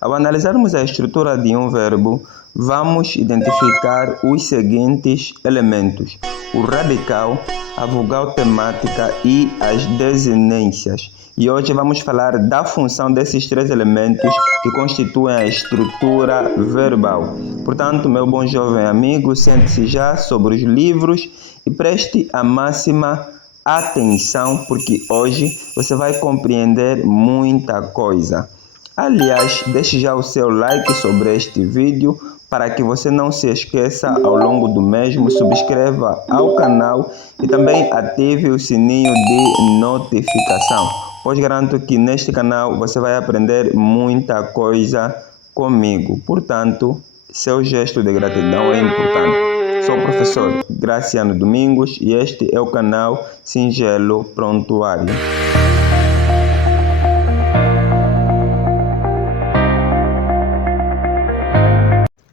Ao analisarmos a estrutura de um verbo, vamos identificar os seguintes elementos: o radical, a vogal temática e as desinências. E hoje vamos falar da função desses três elementos que constituem a estrutura verbal. Portanto, meu bom jovem amigo, sente-se já sobre os livros e preste a máxima atenção, porque hoje você vai compreender muita coisa. Aliás, deixe já o seu like sobre este vídeo para que você não se esqueça ao longo do mesmo, subscreva ao canal e também ative o sininho de notificação, pois garanto que neste canal você vai aprender muita coisa comigo. Portanto, seu gesto de gratidão é importante. Sou o professor Graciano Domingos e este é o canal Singelo Prontuário.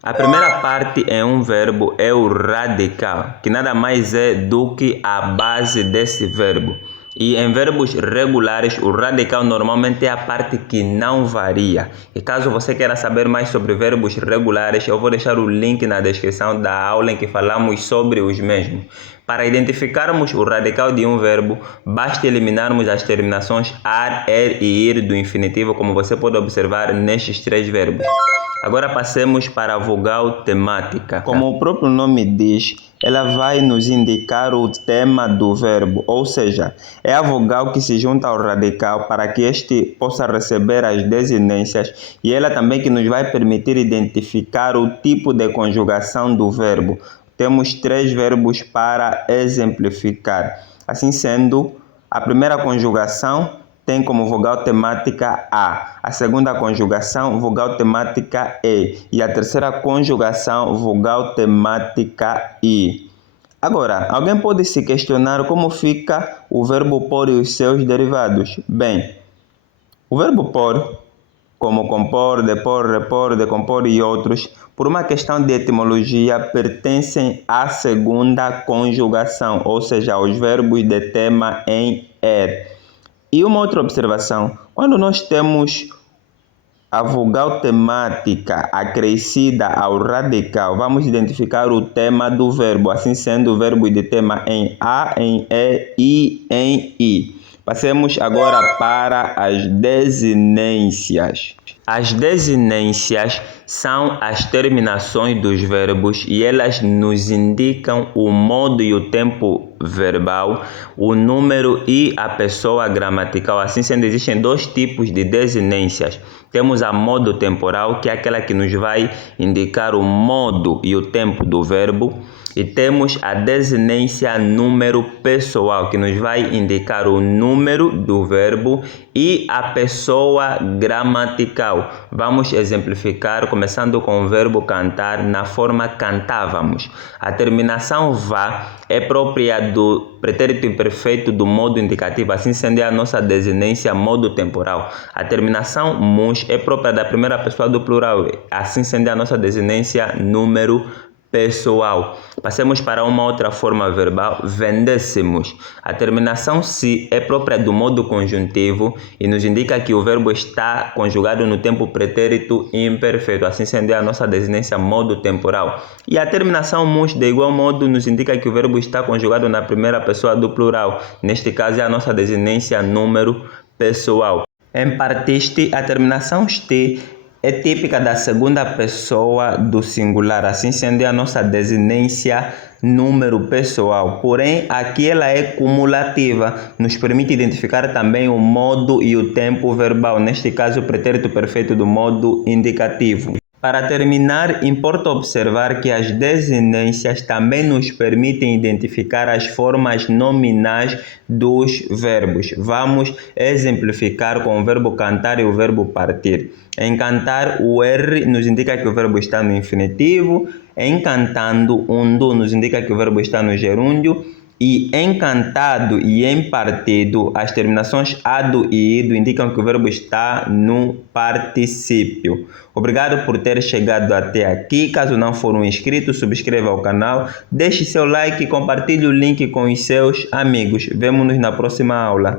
A primeira parte em um verbo é o radical, que nada mais é do que a base desse verbo. E em verbos regulares, o radical normalmente é a parte que não varia. E caso você queira saber mais sobre verbos regulares, eu vou deixar o link na descrição da aula em que falamos sobre os mesmos. Para identificarmos o radical de um verbo, basta eliminarmos as terminações ar, er e ir do infinitivo, como você pode observar nestes três verbos. Agora passemos para a vogal temática. Como o próprio nome diz, ela vai nos indicar o tema do verbo, ou seja, é a vogal que se junta ao radical para que este possa receber as desinências e ela também que nos vai permitir identificar o tipo de conjugação do verbo. Temos três verbos para exemplificar. Assim sendo, a primeira conjugação tem como vogal temática a segunda conjugação, vogal temática e a terceira conjugação, vogal temática i. Agora, alguém pode se questionar como fica o verbo por e os seus derivados. Bem, o verbo por, como compor, depor, repor, decompor e outros, por uma questão de etimologia, pertencem à segunda conjugação, ou seja, aos verbos de tema em er. E uma outra observação, quando nós temos a vogal temática acrescida ao radical, vamos identificar o tema do verbo, assim sendo o verbo de tema em a, em e em i. Passemos agora para as desinências. As desinências são as terminações dos verbos e elas nos indicam o modo e o tempo verbal, o número e a pessoa gramatical. Assim sendo, existem dois tipos de desinências. Temos a modo temporal, que é aquela que nos vai indicar o modo e o tempo do verbo. E temos a desinência número pessoal, que nos vai indicar o número do verbo e a pessoa gramatical. Vamos exemplificar começando com o verbo cantar na forma cantávamos. A terminação vá é própria do pretérito imperfeito do modo indicativo, assim sendo a nossa desinência modo temporal. A terminação mus é própria da primeira pessoa do plural, assim sendo a nossa desinência número pessoal. Passemos para uma outra forma verbal, vendêssemos. A terminação si é própria do modo conjuntivo e nos indica que o verbo está conjugado no tempo pretérito imperfeito, assim sendo a nossa desinência modo temporal. E a terminação mus, de igual modo, nos indica que o verbo está conjugado na primeira pessoa do plural. Neste caso, é a nossa desinência número pessoal. Em partiste, a terminação ste é típica da segunda pessoa do singular, assim sendo a nossa desinência número pessoal. Porém, aqui ela é cumulativa, nos permite identificar também o modo e o tempo verbal, neste caso o pretérito perfeito do modo indicativo. Para terminar, importa observar que as desinências também nos permitem identificar as formas nominais dos verbos. Vamos exemplificar com o verbo cantar e o verbo partir. Em cantar, o R nos indica que o verbo está no infinitivo. Em cantando, do nos indica que o verbo está no gerúndio. E em cantado e em partido, as terminações ado e ido indicam que o verbo está no particípio. Obrigado por ter chegado até aqui. Caso não for um inscrito, subscreva o canal, deixe seu like e compartilhe o link com os seus amigos. Vemo-nos na próxima aula.